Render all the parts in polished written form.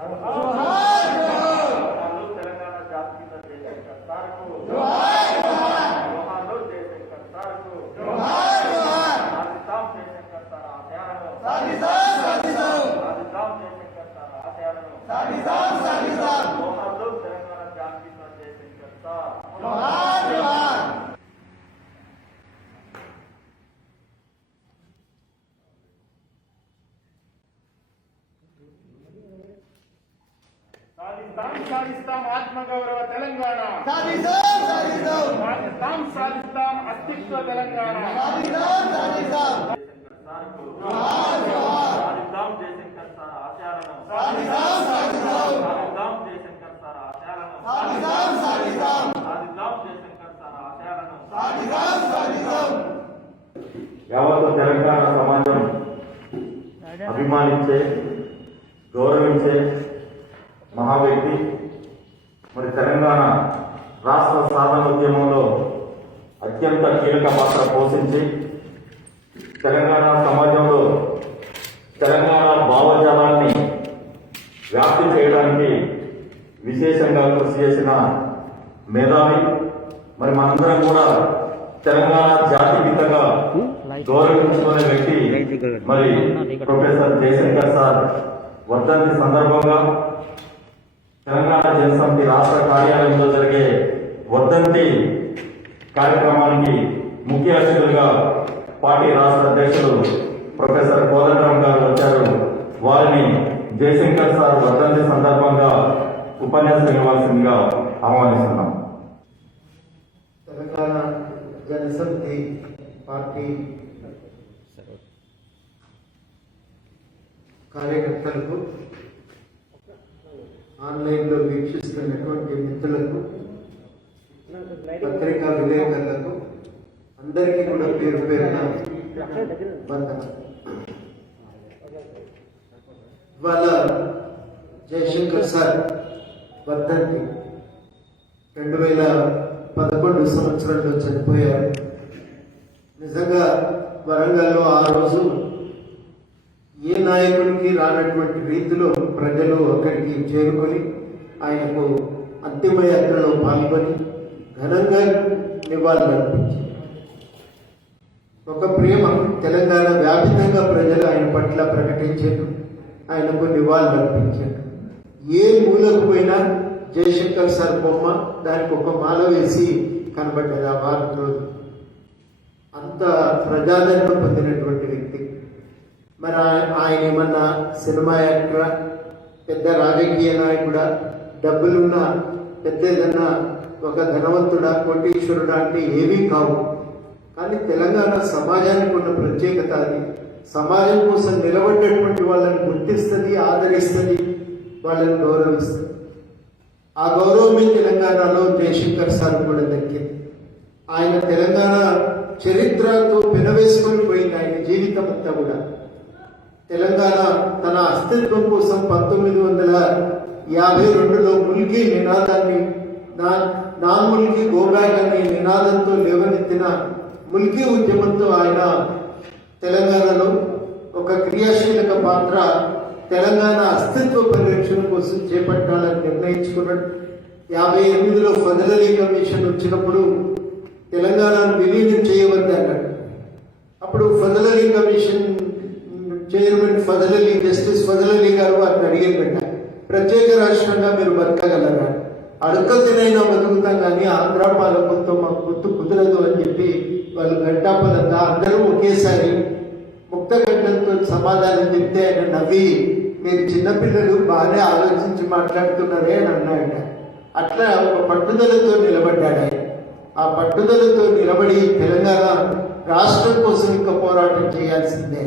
తెలంగాణ జాతీయ జయశంకర్ సార్కు జయశంకర్ సార్కు సాధిస్తాం జయశంకర్ సార్ ఆశయాలను సాధిస్తాం జయశంకర్ సార్ ఆశయాలను తెలంగాణ జాతీయ జయశంకర్ సార్. సాధిస్తాం ఆత్మగౌరవ తెలంగాణ, సాధిస్తాం అస్తిత్వ తెలంగాణ. సాధిస్తాం జయశంకర్ సార్ ఆశయాలను, సాధిస్తాం జయశంకర్ సార్ ఆశయాలను, సాధిస్తాం జయశంకర్ సార్ ఆశయాలను. యావత్ తెలంగాణ సమాజం అభిమానించే గౌరవించే మహా వ్యక్తి. మరి తెలంగాణ రాష్ట్ర సాధన ఉద్యమంలో అత్యంత కీలక పాత్ర పోషించి తెలంగాణ సమాజంలో తెలంగాణ భావజాలాన్ని వ్యాప్తి చేయడానికి విశేషంగా కృషి చేసిన మేధావి. మరి మనందరం కూడా తెలంగాణ జాతిగీతంగా గౌరవించుకునే వ్యక్తి మరి ప్రొఫెసర్ జయశంకర్ సార్ వర్ధంతి సందర్భంగా తెలంగాణ జనసమితి రాష్ట్ర కార్యాలయంలో జరిగే వర్ధంతి కార్యక్రమానికి ముఖ్య అతిథులుగా పార్టీ రాష్ట్ర అధ్యక్షులు ప్రొఫెసర్ కోదండరామ్ గారు వచ్చారు. వారిని జయశంకర్ సార్ వర్ధంతి సందర్భంగా ఉపన్యాసం ఇవ్వాల్సిందిగా ఆహ్వానిస్తున్నాం. తెలంగాణ జనసమితి పార్టీ కార్యకర్తలకు, ఆన్లైన్లో వీక్షిస్తున్నటువంటి మిత్రులకు, పత్రికా విలేకరులకు అందరికీ కూడా పేరు పేరున వందనం. ఇవాళ జయశంకర్ సార్ వర్ధంతి 2011 సంవత్సరంలో చనిపోయారు. నిజంగా వరంగల్లో ఆ రోజు ఏ నాయకుడికి రానటువంటి రీతిలో ప్రజలు అక్కడికి చేరుకొని ఆయనకు అంతిమ యాత్రలో పాల్గొని ఘనంగా నివాళులర్పించారు. ఒక ప్రేమ తెలంగాణ వ్యాపితంగా ప్రజలు ఆయన పట్ల ప్రకటించారు, ఆయనకు నివాళులర్పించారు. ఏ మూలకు పోయినా జయశంకర్ సార్ బొమ్మ, దానికి ఒక మాల వేసి కనబడ్డది ఆ వారం రోజు. అంత ప్రజాదరణ పొందినటువంటి వ్యక్తి. మరి ఆయన ఏమన్నా సినిమా యాక్టరా, పెద్ద రాజకీయ నాయకుడా, డబ్బులున్న పెద్ద ఏదన్నా ఒక ధనవంతుడా, కోటీశ్వరుడా అంటే ఏమీ కావు. కానీ తెలంగాణ సమాజానికి ఉన్న ప్రత్యేకత అది. సమాజం కోసం నిలబడ్డటువంటి వాళ్ళని గుర్తిస్తుంది, ఆదరిస్తుంది, వాళ్ళని గౌరవిస్తుంది. ఆ గౌరవమే తెలంగాణలో జయశంకర్ సార్ కూడా దక్కింది. ఆయన తెలంగాణ చరిత్రతో పెనవేసుకొని పోయింది ఆయన జీవితం అంతా కూడా. తెలంగాణ తన అస్తిత్వం కోసం 1952లో ముల్కీ నినాదాన్ని, నాన్ ముల్కీ గోబ్యాక్ అనే నినాదంతో లేవనెత్తిన ముల్కీ ఉద్యమంతో ఆయన తెలంగాణలో ఒక క్రియాశీలక పాత్ర తెలంగాణ అస్తిత్వ పరిరక్షణ కోసం చేపట్టాలని నిర్ణయించుకున్నాడు. 58లో ఫజల్ అలీ కమిషన్ వచ్చినప్పుడు తెలంగాణను విలీనం చేయవద్దు అన్నాడు. అప్పుడు Fazal Ali commission chairman Fazal Ali, justice Fazal Ali గారు వారిని అడిగేట, ప్రత్యేక రాష్ట్రంగా మీరు బతకగలరా? అడుక్కతినైనా బతుకుతాం కానీ ఆంధ్ర పాలకులతో మాకు కుదరదు అని చెప్పి వాళ్ళు గంటాపదంతా అందరూ ఒకేసారి ముక్తగడ్డంతో సమాధానం చెప్తే ఆయన నవ్వి, మీరు చిన్నపిల్లలు బాగానే ఆలోచించి మాట్లాడుతున్నారే అని అన్నాయట. అట్లా ఒక పట్టుదలతో నిలబడ్డాడు ఆయన. ఆ పట్టుదలతో నిలబడి తెలంగాణ రాష్ట్రం కోసం ఇంకా పోరాటం చేయాల్సిందే.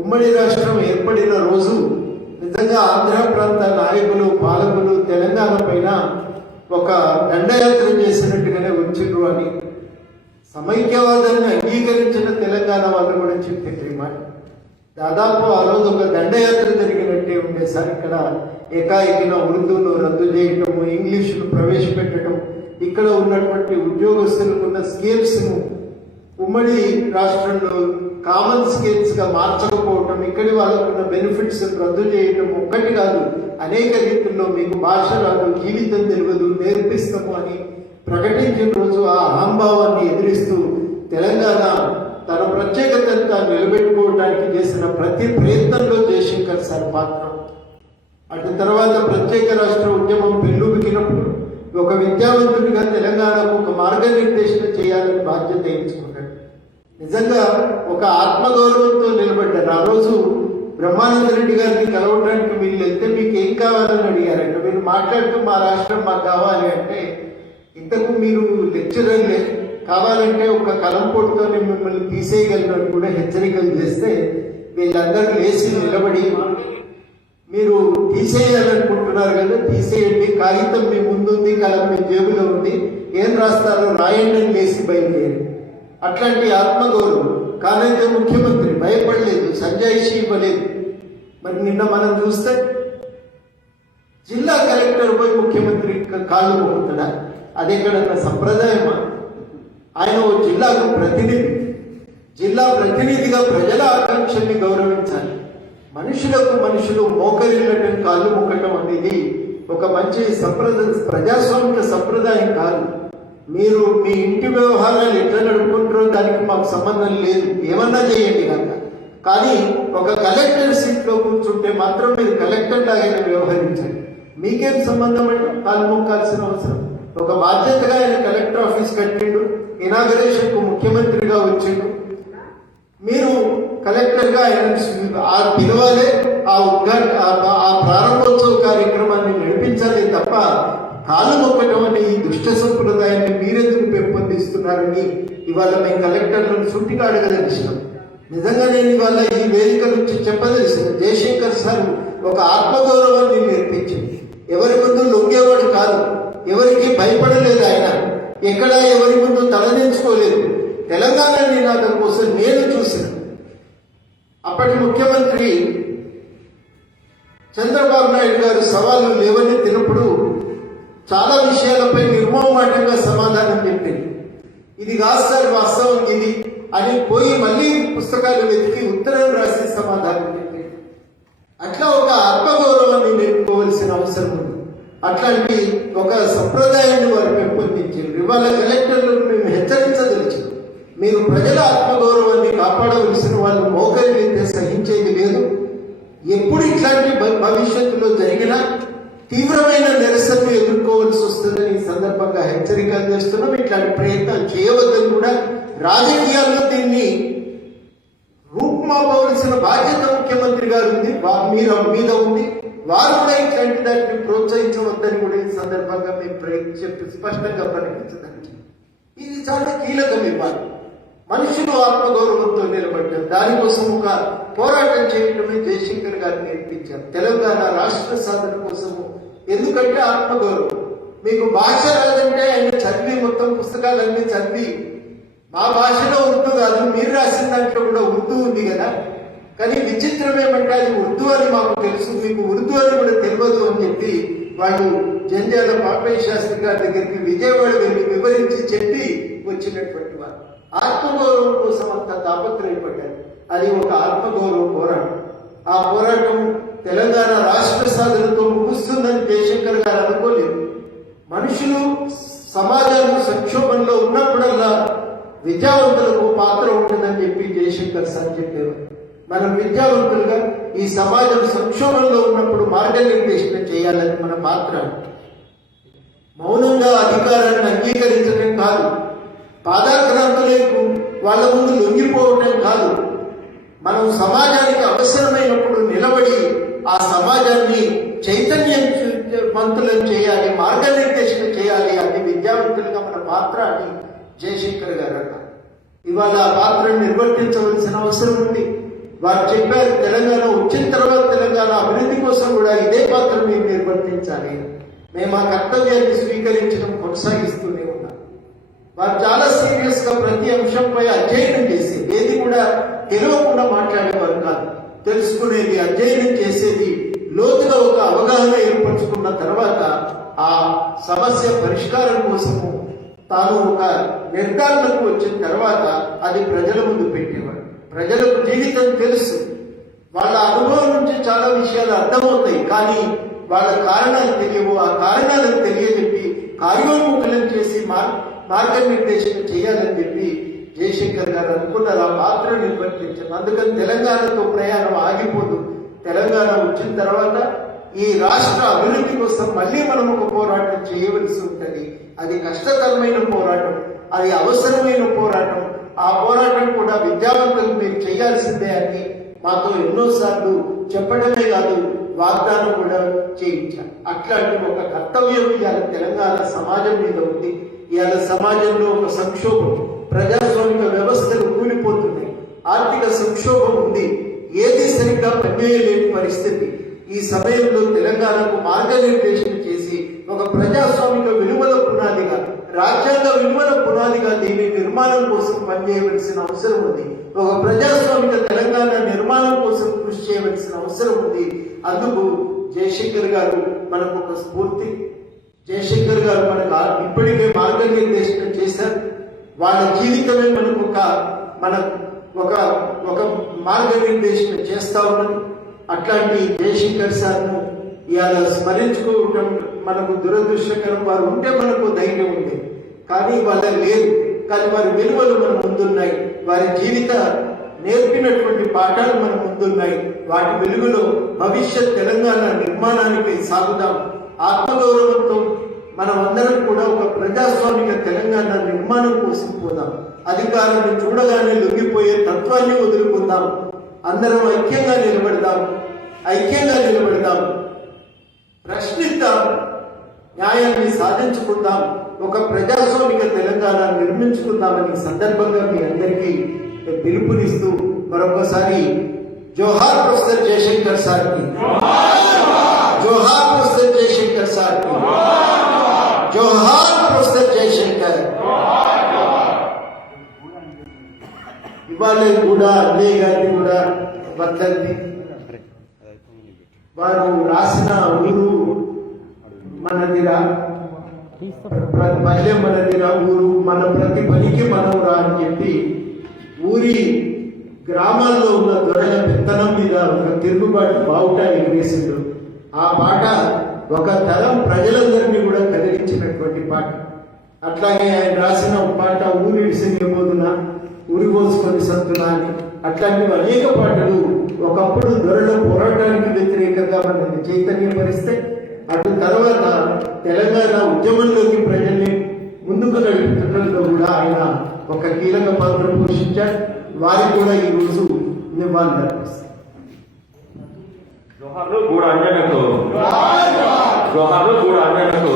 ఉమ్మడి రాష్ట్రం ఏర్పడిన రోజు నిజంగా ఆంధ్ర ప్రాంత నాయకులు, పాలకులు తెలంగాణ పైన ఒక దండయాత్ర చేసినట్టుగానే వచ్చిండ్రు అని సమైక్యవాదాన్ని అంగీకరించిన తెలంగాణ వాళ్ళు కూడా చెప్పారు ఈ మాట. దాదాపు ఆ రోజు ఒక దండయాత్ర జరిగినట్టే ఉండే సార్. ఇక్కడ ఏకాఏకిన ఉర్దూను రద్దు చేయటము, ఇంగ్లీషును ప్రవేశపెట్టడం, ఇక్కడ ఉన్నటువంటి ఉద్యోగస్తులకు ఉన్న స్కేల్స్ను ఉమ్మడి రాష్ట్రంలో కామన్ స్కేల్స్ గా మార్చకపోవటం, ఇక్కడి వాళ్ళకున్న బెనిఫిట్స్ రద్దు చేయటం ఒక్కటి కాదు, అనేక రీతుల్లో మీకు భాష రాదు, జీవితం తెలియదు, నేర్పిస్తాము అని ప్రకటించిన రోజు ఆ అహంభావాన్ని ఎదిరిస్తూ తెలంగాణ తన ప్రత్యేకతను తాను నిలబెట్టుకోవడానికి చేసిన ప్రతి ప్రయత్నంలో జయశంకర్ సార్ పాత్ర. అటు తర్వాత ప్రత్యేక రాష్ట్ర ఉద్యమం పెళ్ళుబికినప్పుడు ఒక విద్యావంతుడిగా తెలంగాణకు ఒక మార్గనిర్దేశన చేయాలని బాధ్యత ఎంచుకున్నాడు. నిజంగా ఒక ఆత్మగౌరవంతో నిలబడ్డారు. ఆ రోజు బ్రహ్మానంద రెడ్డి గారిని కలవడానికి వీళ్ళు వెళ్తే మీకు ఏం కావాలని అడిగారంట. మీరు మాట్లాడుతూ మా రాష్ట్రం మాకు కావాలి అంటే, ఇంతకు మీరు లెక్చరర్లే, కావాలంటే ఒక కలంపోటుతోనే మిమ్మల్ని తీసేయగలరని కూడా హెచ్చరికలు చేస్తే వీళ్ళందరూ లేచి నిలబడి, మీరు తీసేయాలనుకుంటున్నారు కదా, తీసేయండి, కాగితం మీ ముందుంది, కలం మీ జేబులో ఉంది, ఏం రాస్తారో రాయండి అని లేచి బయలుదేరి. అట్లాంటి ఆత్మగౌరవం. కానైతే ముఖ్యమంత్రి భయపడలేదు, సంజాయిషి ఇవ్వలేదు. మరి నిన్న మనం చూస్తే జిల్లా కలెక్టర్ పోయి ముఖ్యమంత్రి కాళ్ళు మొక్కుతాడా? అది ఎక్కడన్నా సంప్రదాయమా? ఆయన ఓ జిల్లాకు ప్రతినిధి. జిల్లా ప్రతినిధిగా ప్రజల ఆకాంక్షల్ని గౌరవించాలి. మనుషులకు మనుషులు మోకరిల్లటం, కాళ్ళు మొక్కటం అనేది ఒక మంచి ప్రజాస్వామిక సంప్రదాయం కాదు. మీరు మీ ఇంటి వ్యవహారాలు ఎట్లా నడుపుకుంటారో దానికి మాకు సంబంధం లేదు, ఏమన్నా చేయండి కనుక. కానీ ఒక కలెక్టర్ సీట్ లో కూర్చుంటే మాత్రం మీరు కలెక్టర్ లాగానే వ్యవహరించండి. మీకేం సంబంధం అంటే కాలు మొక్కాల్సిన అవసరం. ఒక బాధ్యతగా ఆయన కలెక్టర్ ఆఫీస్ కట్టిండు, ఇనాగరేషన్ కు ముఖ్యమంత్రిగా వచ్చిండు. మీరు కలెక్టర్ గా ఆయన పిలవాలి, ఆ ప్రారంభోత్సవ కార్యక్రమాన్ని నడిపించాలి తప్ప కాలు మొక్కటం అనే ఈ దుష్ట సంప్రదాయాన్ని మీరెందుకు పెంపొందిస్తున్నారని ఇవాళ మేము కలెక్టర్లను సుట్టిగా అడగదలిసినాం. నిజంగా నేను ఇవాళ ఈ వేదిక నుంచి చెప్పదలిసిన, జయశంకర్ సార్ ఒక ఆత్మగౌరవాన్ని నేర్పించింది. ఎవరి ముందు లొంగేవాడు కాదు, ఎవరికి భయపడలేదు. ఆయన ఎక్కడా ఎవరి ముందు తలదించుకోలేదు. తెలంగాణ నినాదం కోసం నేను చూసిన అప్పటి ముఖ్యమంత్రి చంద్రబాబు నాయుడు గారు సవాళ్లు లేవనెత్తినప్పుడు చాలా విషయాలపై నిర్మోహమాటంగా సమాధానం చెప్పింది. ఇది కాదు సార్ వాస్తవం ఇది అని పోయి మళ్ళీ పుస్తకాలు వెతికి ఉత్తరం రాసి సమాధానం చెప్పింది. అట్లా ఒక ఆత్మగౌరవాన్ని నేర్చుకోవాల్సిన అవసరం ఉంది. అట్లాంటి ఒక సంప్రదాయాన్ని వారు పెంపొందించారు. ఇవాళ కలెక్టర్లను మేము హెచ్చరించదలిచాం, మీరు ప్రజల ఆత్మగౌరవాన్ని కాపాడవలసిన వాళ్ళు మోకరి అయితే సహించేది లేదు. ఎప్పుడు ఇట్లాంటి భవిష్యత్తులో జరిగినా తీవ్రమైన నిరసనను ఎదుర్కోవాల్సి వస్తుందని ఈ సందర్భంగా హెచ్చరికలు చేస్తున్నాం. ఇట్లాంటి ప్రయత్నాలు చేయవద్దని కూడా, రాజకీయాల్లో దీన్ని రూపుమాపవలసిన బాధ్యత ముఖ్యమంత్రి గారు ఉంది, మీద ఉంది. వారు కూడా ఇట్లాంటి దాన్ని ప్రోత్సహించవద్దని కూడా ఈ సందర్భంగా మేము చెప్పి స్పష్టంగా ప్రకటించడానికి ఇది చాలా కీలకం. ఇవ్వాలి మనుషులు ఆత్మగౌరవంతో నిలబడ్డారు. దానికోసం ఒక పోరాటం చేయటమే జయశంకర్ గారు నేర్పించారు. తెలంగాణ రాష్ట్ర సాధన కోసము. ఎందుకంటే ఆత్మగౌరవం. మీకు భాష రాదంటే ఆయన చదివి మొత్తం పుస్తకాలన్నీ చదివి, మా భాషలో ఉర్దూ కాదు, మీరు రాసిన దాంట్లో కూడా ఉర్దూ ఉంది కదా, కానీ విచిత్రం ఏమంటే అది ఉర్దూ అని మాకు తెలుసు, మీకు ఉర్దూ అని కూడా తెలియదు అని చెప్పి వాళ్ళు జంధ్యాల పాపయ్య శాస్త్రి గారి దగ్గరికి విజయవాడ వెళ్ళి వివరించి చెప్పి వచ్చినటువంటి వారు ఆత్మగౌరవం కోసం అంత తాపత్రయపడ్డారు. అది ఒక ఆత్మగౌరవ పోరాటం. ఆ పోరాటం తెలంగాణ రాష్ట్ర సాధనతో ముగుస్తుందని జయశంకర్ గారు అనుకోలేదు. మనుషులు సమాజాలు సంక్షోభంలో ఉన్నప్పుడల్లా విద్యావంతులకు పాత్ర ఉంటుందని చెప్పి జయశంకర్ సార్ చెప్పారు. మనం విద్యావంతులుగా ఈ సమాజం సంక్షోభంలో ఉన్నప్పుడు మార్గనిర్దేశన చేయాలని మన పాత్ర. మౌనంగా అధికారాన్ని అంగీకరించడం కాదు, పాదాక్రాంతులకు వాళ్ళ ముందు లొంగిపోవటం కాదు, మనం సమాజానికి అవసరమైనప్పుడు నిలబడి ఆ సమాజాన్ని చైతన్యవంతులను చేయాలి, మార్గనిర్దేశన చేయాలి. అది విద్యావంతులుగా మన పాత్ర అని జయశంకర్ గారు అన్నారు. ఇవాళ ఆ పాత్రను నిర్వర్తించవలసిన అవసరం ఉంది. వారు చెప్పారు, తెలంగాణ వచ్చిన తర్వాత తెలంగాణ అభివృద్ధి కోసం కూడా ఇదే పాత్ర మేము నిర్వర్తించాలి. మేము ఆ కర్తవ్యాన్ని స్వీకరించడం కొనసాగిస్తూనే ఉన్నాం. వారు చాలా సీరియస్ గా ప్రతి అంశంపై అధ్యయనం చేసి, ఏది కూడా తెలియకుండా మాట్లాడేవారు కాదు, తెలుసుకునేది, అధ్యయనం చేసేది, లోతుగా ఒక అవగాహన ఏర్పరచుకున్న తర్వాత ఆ సమస్య పరిష్కారం కోసము తాను ఒక నిర్ధారణకు వచ్చిన తర్వాత అది ప్రజల ముందు పెట్టేవాడు. ప్రజలకు జీవితం తెలుసు, వాళ్ళ అనుభవం నుంచి చాలా విషయాలు అర్థమవుతాయి, కానీ వాళ్ళ కారణాలు తెలియవు. ఆ కారణాలను తెలియజెప్పి కార్యోన్ముఖులను చేసి మార్గనిర్దేశం చేయాలని చెప్పి జయశంకర్ గారు అనుకున్నారు. ఆ పాత్ర నిర్వర్తించారు. అందుకని తెలంగాణతో ప్రయాణం ఆగిపోదు. తెలంగాణ వచ్చిన తర్వాత ఈ రాష్ట్ర అభివృద్ధి కోసం మళ్ళీ మనం ఒక పోరాటం చేయవలసి ఉంటుంది. అది కష్టతరమైన పోరాటం, అది అవసరమైన పోరాటం. ఆ పోరాటం కూడా విద్యావంతులు మీరు చేయాల్సిందే అని మాతో ఎన్నోసార్లు చెప్పడమే కాదు, వాగ్దానం కూడా చేయించారు. అట్లాంటి ఒక కర్తవ్యం ఇవాళ తెలంగాణ సమాజం మీద ఉంది. ఇవాళ సమాజంలో ఒక సంక్షోభం, ప్రజాస్వామిక వ్యవస్థలు కూలిపోతున్నాయి, ఆర్థిక సంక్షోభం ఉంది, ఏది సరిగ్గా పనిచేయలేని పరిస్థితి. ఈ సమయంలో తెలంగాణకు మార్గనిర్దేశం చేసి ఒక ప్రజాస్వామిక విలువల పునాదిగా, రాజ్యాంగ విలువల పునాదిగా దీని నిర్మాణం కోసం పనిచేయవలసిన అవసరం ఉంది. ఒక ప్రజాస్వామిక తెలంగాణ నిర్మాణం కోసం కృషి చేయవలసిన అవసరం ఉంది. అందుకు జయశంకర్ గారు మనకు ఒక స్ఫూర్తి. జయశంకర్ గారు మనకు ఇప్పటికే మార్గనిర్దేశం చేశారు. వాళ్ళ జీవితమే మనకు ఒక మార్గనిర్దేశం చేస్తా ఉన్నది. అట్లాంటి జయశంకర్ సార్ను ఇవాళ స్మరించుకోవటం మనకు దురదృష్టకరం. వారు ఉంటే మనకు ధైర్యం ఉంది, కానీ వాళ్ళ లేదు. కానీ వారి విలువలు మన ముందున్నాయి, వారి జీవిత నేర్పినటువంటి పాఠాలు మన ముందున్నాయి. వాటి వెలుగులో భవిష్యత్ తెలంగాణ నిర్మాణానికి సాగుదాం. ఆత్మగౌరవంతో మనమందరం కూడా ఒక ప్రజాస్వామిక తెలంగాణ నిర్మాణం కోసం పోదాం. అధికారాన్ని చూడగానే లొంగిపోయే తత్వాన్ని వదులుకుందాం. అందరం ఐక్యంగా నిలబడదాం, ప్రశ్నిద్దాం, న్యాయాన్ని సాధించుకుందాం, ఒక ప్రజాస్వామిక తెలంగాణ నిర్మించుకుందామని సందర్భంగా మీ అందరికీ పిలుపునిస్తూ మరొకసారి జోహార్ ప్రొఫెసర్ జయశంకర్ సార్కి, జోహార్ ప్రొఫెసర్ జయశంకర్ సార్కి, జోహార్ ప్రొఫెసర్ జయశంకర్. ఇవాళ కూడా అన్నయ్య గారిని కూడా వర్ధంతి. వారు రాసిన ఊరు మనదిరా, పల్లె మనదిరా, ఊరు మన ప్రతి పనికి మనం రా అని చెప్పి ఊరి గ్రామాల్లో ఉన్న దొరల పెత్తనం మీద ఒక తిరుగుబాటు బావుటాన్ని వేసిండు. ఆ పాట ఒక తరం ప్రజలందరినీ కూడా కదిలించినటువంటి పాట. అట్లాగే ఆయన రాసిన పాట ఊరి విసిరిపోతున్నా, ఊరి పోసుకొని సత్తునా అని, అట్లాంటివి అనేక పాటలు ఒకప్పుడు దొరల పోరాటానికి వ్యతిరేకంగా మనల్ని చైతన్యపరిస్తే, అటు తర్వాత తెలంగాణ ఉద్యమంలోకి ప్రజల్ని ముందుకు నడిపించడంలో కూడా ఆయన ఒక కీలక పాత్ర పోషించారు. వారికి కూడా ఈ రోజు నివాళులు అర్పిస్తారు. జోహార్లు గూడ అంజనకు, జోహార్లు గూడ అంజనకు.